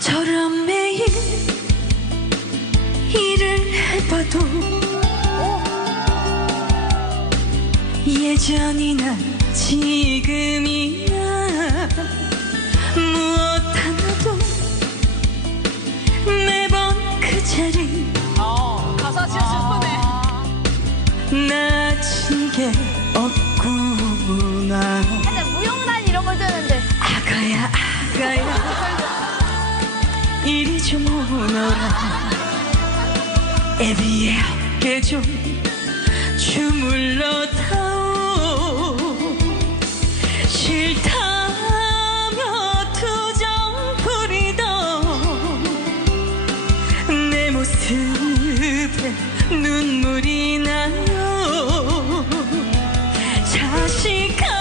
너처럼 매일 일을 해봐도 예전이나 지금이나 무엇 하나도 매번 그 자리 어, 가사 진짜 슬프네. 나아진 게 없구나 약간 무용단 이런 걸 뜨는데. 아가야 아가야 이리 좀 오너라. 애비의 앞에 좀 주물러다오. 싫다며 투정 부리던 내 모습에 눈물이 나요. 자식아.